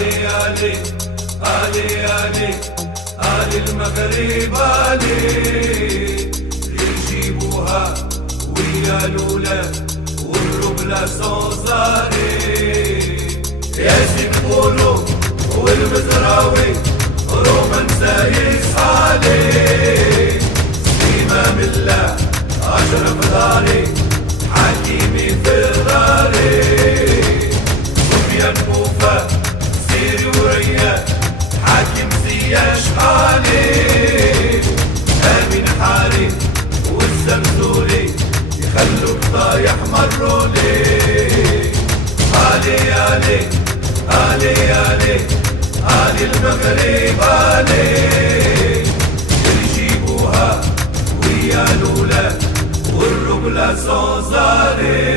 علي علي علي علي علي المغرب علي يجيبوها ويا الولاد والربلة صوصاري ياسين بولو والمزراوي رومان سايس علي إمام الله أشرف داري حكيمي فراري سفيان كوفة سيري وريان حاكم زياش علي أمين حاري والزمزوري يخلوك طايح مرولي علي علي علي علي علي المغرب علي يجيبوها ويا الولاد والربلة صوصاري